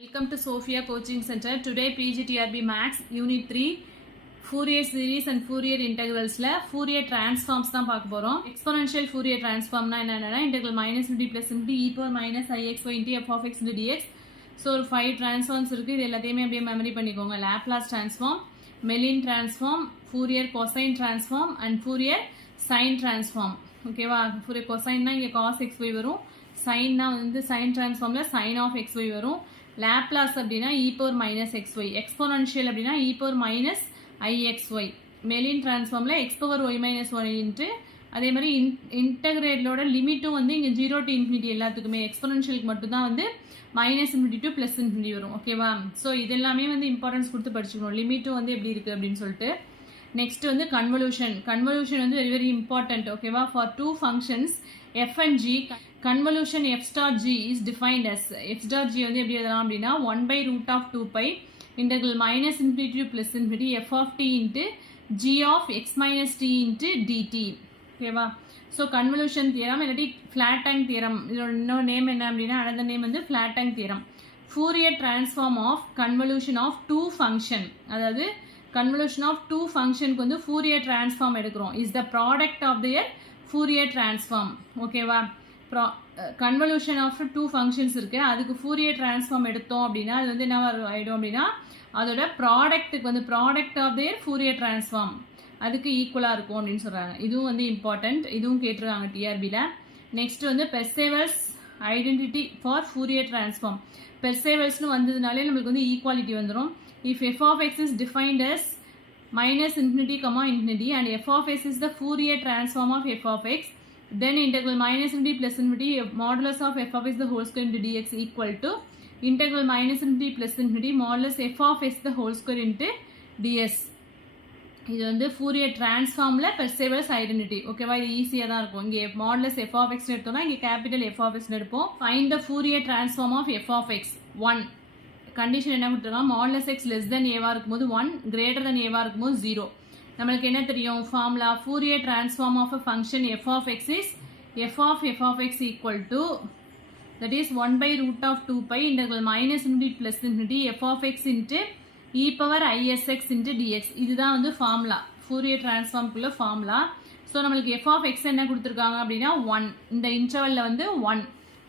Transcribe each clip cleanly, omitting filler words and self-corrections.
Welcome to Sophia Coaching Center. Today PGTRB Max Unit 3 Fourier Series and Fourier Integrals la Fourier Transforms தான் பார்க்க போறோம். Exponential Fourier Transform னா என்னன்னா integral minus × plus × e power minus ixy × f of x × dx. So 5 transforms இருக்கு. இது எல்லாத்தையுமே அப்படியே memory பண்ணிக்கோங்க. Laplace transform, Mellin transform, Fourier cosine transform and Fourier sine transform. ஓகேவா? Fourier cosine னா இங்க cos xy வரும். Sine னா வந்து sine transformல sin of xy வரும். Laplace அப்படினா e power minus xy, exponential அப்படினா e power minus ixy, Mellin transformல x power y minus 1 into அதே மாதிரி இன்டகிரேட்டலோட லிமிட்டும் வந்து இங்க 0 to infinity எல்லாத்துக்குமே எக்ஸ்போனன்ஷியலுக்கு மட்டும் தான் வந்து minus infinity to plus infinity வரும். ஓகேவா? சோ இதெல்லாமே வந்து இம்பார்ட்டன்ஸ் கொடுத்து படிச்சுக்கணும். லிமிட்டும் வந்து எப்படி இருக்கு அப்படினு சொல்லிட்டு. நெக்ஸ்ட் வந்து கன்வல்யூஷன். கன்வல்யூஷன் வந்து very very important. ஓகேவா? For two functions f and g, convolution f star g is defined as f star g வந்து எப்படி எழுதலாம் அப்படினா 1 by root of 2 pi integral minus infinity to plus infinity f of t into g of x minus t into dt. ஓகேவா? So convolution theorem இல்லாட்டி faltung theorem, இதோட இன்னொரு name என்ன அப்படின்னா another நேம் வந்து faltung theorem. Fourier transform of convolution of two function, அதாவது convolution of two ஃபங்க்ஷனுக்கு வந்து ஃபூரியர் டிரான்ஸ்ஃபார்ம் எடுக்கிறோம். Is the product of their Fourier transform. ஓகேவா? கன்வல்யூஷன் ஆஃப் டூ ஃபங்க்ஷன்ஸ் இருக்கு, அதுக்கு ஃபூரியர் டிரான்ஸ்ஃபார்ம் எடுத்தோம் அப்படின்னா அது வந்து என்ன ஆயிடும் அப்படின்னா அதோட ப்ராடக்ட்டுக்கு வந்து product of their Fourier transform அதுக்கு ஈக்குவலா இருக்கும் அப்படின்னு சொல்றாங்க. இதுவும் வந்து இம்பார்ட்டன்ட், இதுவும் கேட்டிருக்காங்க டிஆர்பில. நெக்ஸ்ட் வந்து Parseval's identity for Fourier transform. பெர்சேவல்ஸ்னு வந்ததுனாலே நம்மளுக்கு வந்து ஈக்குவாலிட்டி வந்துடும். If F of X is defined as minus infinity comma infinity and f of s is the Fourier transform of f of x, then integral minus infinity plus infinity modulus of f of x the whole square into dx equal to integral minus infinity plus infinity modulus f of s the whole square into ds. இது வந்து Fourier transformல பெர்சேவல்ஸ் identity. ஓகேவா? இது ஈஸியா தான் இருக்கும். இங்கே modulus f of x எடுத்தோம்னா இங்கே கேபிட்டல் f of x எடுப்போம். Find the Fourier transform of f of x. 1 condition என்ன கொடுத்துருக்காங்க, மாடுலஸ் எக்ஸ் லெஸ் தென் ஏவா இருக்கும்போது 1, கிரேட்டர் தென் ஏவா இருக்கும்போது 0. நம்மளுக்கு என்ன தெரியும் formula, Fourier transform of a function f of x is f of x equal to that is 1 by root of 2 pi integral minus infinity plus infinity f of x into e power isx into dx. இதுதான் வந்து formula, Fourier டிரான்ஸ்ஃபார்ம்க்குள்ள formula. So நம்மளுக்கு f of x என்ன கொடுத்துருக்காங்க அப்படின்னா 1, இந்த இன்டர்வல்ல வந்து 1.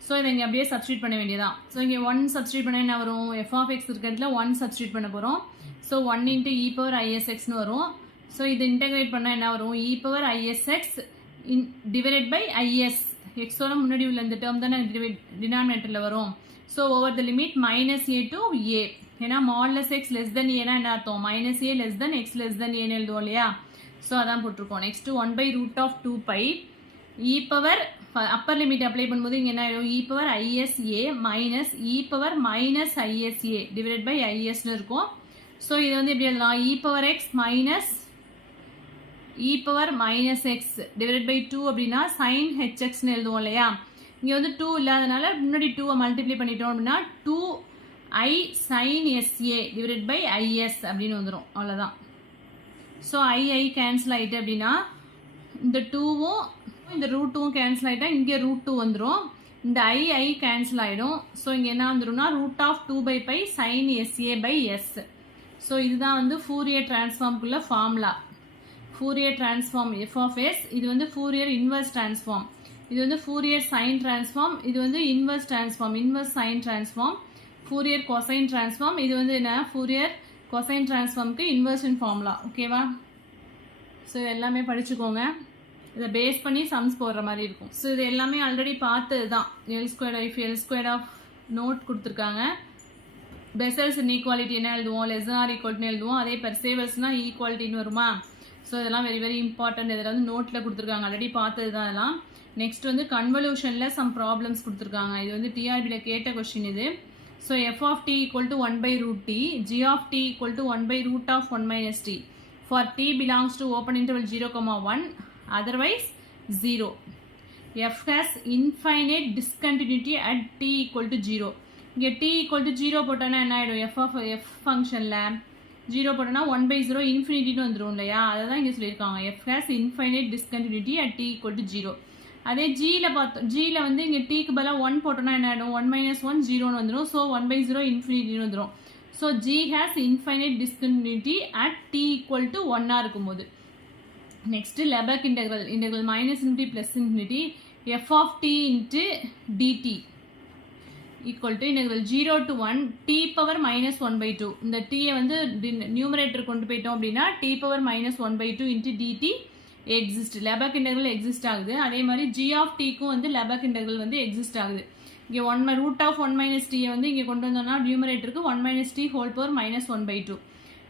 So இதை இங்கே அப்படியே சப்ஸ்டியூட் பண்ண வேண்டியதான். ஸோ இங்கே 1 சப்ஸ்டியூட் பண்ண என்ன வரும், எஃப் ஆஃப் எக்ஸ் இருக்கிறதுல 1 சப்ஸ்டியூட் பண்ண போகிறோம். ஸோ 1 இன்ட்டு இ பவர் ஐஎஸ்எக்ஸ்னு வரும். ஸோ இது இன்டெகிரேட் பண்ணால் என்ன வரும், e power i s x divided by i s, எக்ஸோட முன்னாடி உள்ள இந்த டேர்ம் தானே டினாமினேட்டரில் வரும். So over the limit minus a to a, ஏன்னா மாடுலஸ் எக்ஸ் லெஸ் தென் ஏன்னா என்ன அர்த்தம், minus a less than x less than ஏன்னு எழுதுவோம் இல்லையா. ஸோ அதான் போட்டிருக்கோம். Next 1 by root of 2 by e power upper limit apply பண்ணும்போது இங்கே என்ன ஆயிடும், e power i s a minus e power minus i s a divided by ஐஎஸ்னு இருக்கும். ஸோ இது வந்து எப்படி எழுதலாம், e power x minus e power minus x divided by 2 அப்படின்னா சைன் ஹெச்எக்ஸ்னு எழுதுவோம் இல்லையா. இங்கே வந்து 2 இல்லாதனால முன்னாடி 2 மல்டிப்ளை பண்ணிட்டோம் அப்படின்னா 2i sine SA divided by IS அப்படின்னு வந்துடும். அவ்வளோதான். ஸோ ஐ கேன்சல் ஆகிட்டு அப்படின்னா இந்த 2வும் இந்த ரூட் 2 கேன்சல் ஆகிட்டா இங்கே ரூட் 2 வந்துடும், இந்த ஐ கேன்சல் ஆகிடும். ஸோ இங்கே என்ன வந்துடும்னா root of 2 by pi sine s a by s. So இதுதான் வந்து ஃபூரியர் டிரான்ஸ்ஃபார்ம்குள்ள formula. Fourier transform f of s, இது வந்து ஃபூரியர் இன்வர்ஸ் டிரான்ஸ்ஃபார்ம், இது வந்து ஃபூரியர் சைன் டிரான்ஸ்ஃபார்ம், இது வந்து inverse transform, inverse sine transform, Fourier cosine transform, இது வந்து என்ன ஃபூரியர் கொசைன் டிரான்ஸ்ஃபார்முக்கு இன்வர்ஷன் ஃபார்முலா. ஓகேவா? ஸோ எல்லாமே படிச்சுக்கோங்க, இதை பேஸ் பண்ணி சம்ஸ் போடுற மாதிரி இருக்கும். ஸோ இது எல்லாமே ஆல்ரெடி பார்த்தது தான். L square if L square of note கொடுத்துருக்காங்க. பெசல்ஸ் இன்இக்வாலிட்டி என்ன எழுதுவோம், லெஸ் தென் ஆர் ஈக்குவல்னு எழுதுவோம். அதே பெர்சேவல்ஸ்னா ஈக்குவாலிட்டின்னு வருமா. ஸோ இதெல்லாம் வெரி வெரி இம்பார்ட்டன்ட். இதில் வந்து நோட்டில் கொடுத்துருக்காங்க, ஆல்ரெடி பார்த்தது தான் இதெல்லாம். நெக்ஸ்ட் வந்து கன்வல்யூஷனில் சம் ப்ராப்ளம்ஸ் கொடுத்துருக்காங்க. இது வந்து டிஆர்பியில் கேட்ட கொஸ்டின் இது. So F of T equal to 1 by root T, G of T equal to 1 by root of 1 minus T for T belongs to open interval 0,1 otherwise 0. f has infinite discontinuity at t equal to 0. இங்கே t equal to 0 போட்டோன்னா என்ன ஆகிடும், f of f ஃபங்க்ஷனில் 0 போட்டோன்னா 1 by 0 இன்ஃபினிட்டின்னு வந்துடும் இல்லையா. அதை தான் இங்கே சொல்லியிருக்காங்க, f has infinite discontinuity at t equal to 0. அதே ஜியில் பார்த்தோம், ஜியில் வந்து இங்கே டீக்கு பதிலாக 1 போட்டோம்னா என்ன ஆகிடும், 1 - 1 0ன்னு வந்துடும். ஸோ 1/0 இன்ஃபினிட்டின்னு வந்துடும். So G has infinite discontinuity at T equal to 1 இருக்கும்போது. Next Lebesgue integral -∞ plus ∞ f of t into dt equal to integral 0 to 1 t power -1/2. இந்த t வந்து நியூமரேட்டர் கொண்டு போயிட்டோம் அப்படின்னா t power -1/2 into dt exist. Lebesgue integral exist ஆகுது. அதே மாதிரி g of t க்கும் வந்து லெபக் இன்டெக்ரல் வந்து எக்ஸிஸ்ட் ஆகுது. இங்கே √1 - t வந்து இங்கே கொண்டு வந்தோம்னா நியூமரேட்டருக்கு 1 - t whole power -1/2.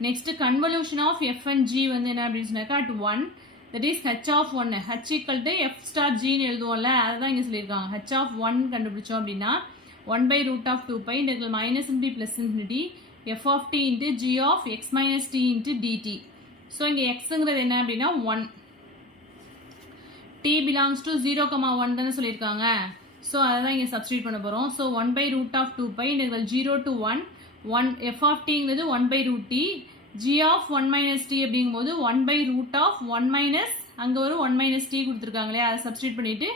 Next convolution of f and g வந்து என்ன அப்படின்னு சொன்னாக்கா at 1 that is h of 1 h equal to f star g ன்னு எழுதுவோம்ல, அதுதான் இங்கே சொல்லியிருக்காங்க. h of 1 கண்டுபிடிச்சோம் அப்படின்னா 1/√2π integral -∞ plus ∞ f of t into g of x minus t into dt. So இங்கே xங்கிறது என்ன அப்படின்னா 1, t belongs to 0,1 தானே சொல்லியிருக்காங்க. ஸோ அதை தான் இங்கே சப்ஸ்டியூட் பண்ண போகிறோம். So 1/√2π integral 0 to 1 f of tங்கிறது 1/√t, g of 1 - t அப்படிங்கும்போது 1/√1 அங்கே ஒரு 1 - t கொடுத்துருக்காங்களே, அதை சப்ஸ்டியூட் பண்ணிட்டு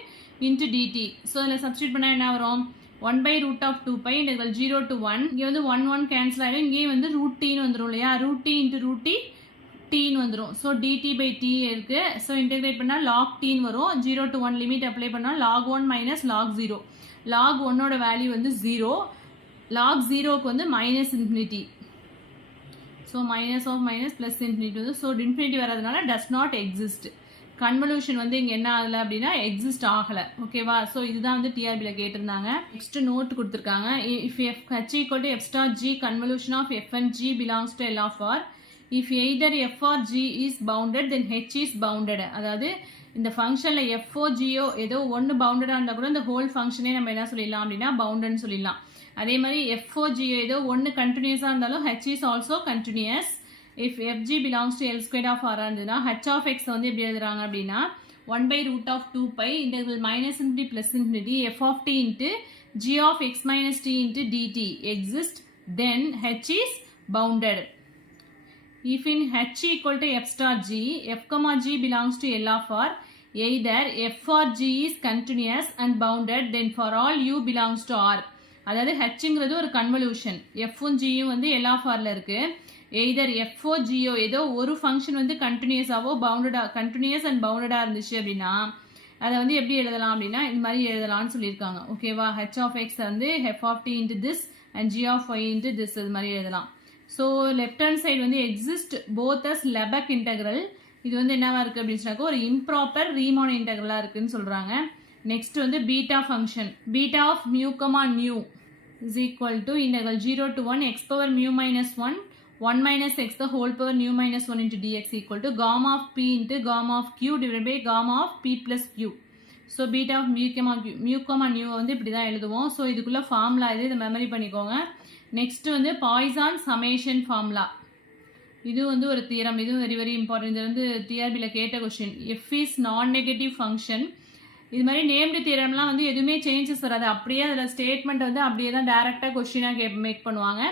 இன்ட்டு dt. ஸோ அதில் சப்ஸ்டியூட் பண்ணால் என்ன வரும், 1/√2π integral 0 to 1 இங்கே வந்து 1 கேன்சல் ஆகிடும். இங்கே வந்து √tன்னு வந்துடும் இல்லையா, √t into √t tன்னு வந்துடும். ஸோ dt/t இருக்குது. ஸோ இன்டெகிரேட் பண்ணால் log tன்னு வரும். 0 to 1 லிமிட் அப்ளை பண்ணால் log 1 - log 0. log 1ஓட வேல்யூ வந்து 0, log 0க்கு வந்து -∞. So minus of minus plus infinity வந்து, ஸோ இன்ஃபினிட்டி வரதுனால டஸ் நாட் எக்ஸிஸ்ட். கன்வல்யூஷன் வந்து இங்கே என்ன ஆகலை அப்படின்னா எக்ஸிஸ்ட் ஆகலை. ஓகேவா, ஸோ இதுதான் வந்து டிஆர்பியில் கேட்டிருந்தாங்க. நெக்ஸ்ட் நோட் கொடுத்துருக்காங்க. If F h equal to f star g convolution of f and g belongs to L of r, if either f or g is bounded then h is bounded. அதாவது இந்த ஃபங்க்ஷனில் FO Jio ஏதோ ஒன்று பவுண்டடாக இருந்தால் கூட இந்த whole ஃபங்க்ஷனே நம்ம என்ன சொல்லிடலாம் அப்படின்னா பவுண்டட்னு சொல்லிடலாம். அதே மாதிரி எஃப்ஓ ஜியோ ஏதோ ஒன்று கண்டினியூஸாக இருந்தாலும் h is also continuous. if fg belongs to L squared of r இருந்ததுன்னா h of x வந்து எப்படி எழுதுறாங்க அப்படின்னா 1/√2π integral -∞ plus ∞ f of t into g of x minus t into dt exist, then h is bounded. If in h equal to f star g, f comma g belongs to L of r, either f or g is continuous and bounded, then for all u belongs to r. அதாவது ஹெச்ங்கிறது ஒரு convolution, எஃப்பும் ஜியும் வந்து L of rல இருக்கு. Either FO Jio ஏதோ ஒரு function வந்து கண்டினியூஸாவோ continuous and பவுண்டடாக இருந்துச்சு அப்படின்னா அதை வந்து எப்படி எழுதலாம் அப்படின்னா இந்த மாதிரி எழுதலாம்னு சொல்லியிருக்காங்க. ஓகேவா, ஹெச் ஆஃப் எக்ஸ் வந்து h of t into this and g of y into this, இது மாதிரி எழுதலாம். ஸோ லெஃப்ட் ஹேண்ட் சைடு வந்து exist both as Lebesgue integral. இது வந்து என்னவா இருக்குது அப்படின்னு சொன்னாக்கா ஒரு இம்ப்ராப்பர் ரீமான் இன்டெக்ரலாக இருக்குன்னு சொல்கிறாங்க. நெக்ஸ்ட் வந்து beta function, beta of mu comma nu is equal to integral 0 to 1 x power mu minus 1 1 minus x the whole power mu minus 1 into dx equal to gamma of p into gamma of q divided by gamma of p plus q. So beta of mu comma nu வந்து இப்படி தான் எழுதுவோம். So இதுக்குள்ளே formula இது, இதை memory பண்ணிக்கோங்க. Next வந்து Poisson summation formula, இது வந்து ஒரு தியரம், இதுவும் வெரி வெரி இம்பார்ட்டன்ட். இது வந்து டிஆர்பியில் கேட்ட கொஸ்டின். எஃப் இஸ் நான் நெகட்டிவ் ஃபங்க்ஷன், இது மாதிரி நேம்டு தியரம்லாம் வந்து எதுவுமே சேஞ்சஸ் வராது, அப்படியே அதில் ஸ்டேட்மெண்ட் வந்து அப்படியே தான் டேரெக்டாக கொஸ்டினாக மேக் பண்ணுவாங்க.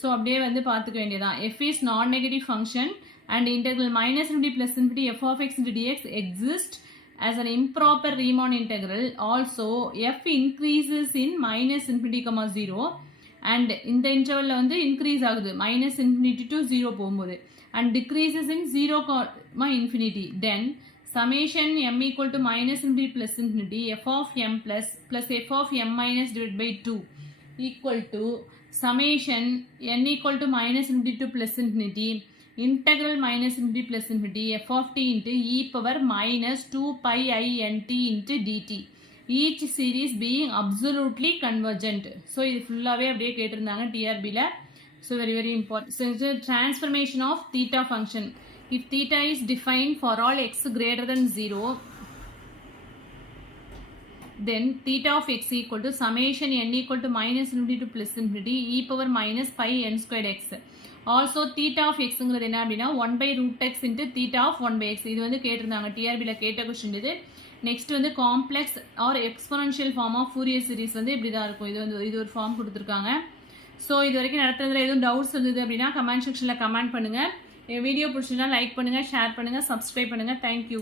ஸோ அப்படியே வந்து பார்த்துக்க வேண்டியதான். எஃப் இஸ் நான் negative function and integral -∞ plus ∞ f of x into dx exist as an improper Riemann integral. Also f increases in -∞, 0 and இந்த இன்டர்வல்ல வந்து இன்க்ரீஸ் ஆகுது -∞ to 0 போகும்போது, and decreases in 0, ∞. Then summation m equal to -∞ plus ∞ f of m plus f of m minus divided by 2 equal to summation n equal to -∞ to plus ∞ integral -∞ plus ∞ f of t into e power minus 2pi I n t into dt, each series being absolutely convergent. So இது ஃபுல்லாகவே அப்படியே கேட்டிருந்தாங்க டிஆர்பியில். So very very important. So transformation of theta function. If theta is defined for all x greater than 0, then theta of x equal to summation n equal to -∞ to plus ∞ e power minus pi n squared x. Also theta of xங்கிறது என்ன அப்படின்னா 1/√x into theta of 1/x. இது வந்து கேட்டிருந்தாங்க டிஆர்பியில் கேட்ட question இது. Next வந்து complex or exponential form of Fourier series வந்து இப்படி தான் இருக்கும். இது ஒரு ஃபார்ம் கொடுத்துருக்காங்க. ஸோ இது வரைக்கும் நடத்துறதுல எதுவும் டவுட்ஸ் இருந்தது அப்படின்னா கமெண்ட் செக்ஷனில் கமெண்ட் பண்ணுங்கள். வீடியோ பிடிச்சிருந்தா லைக் பண்ணுங்கள், ஷேர் பண்ணுங்கள், சப்ஸ்கிரைப் பண்ணுங்கள். தேங்க்யூ.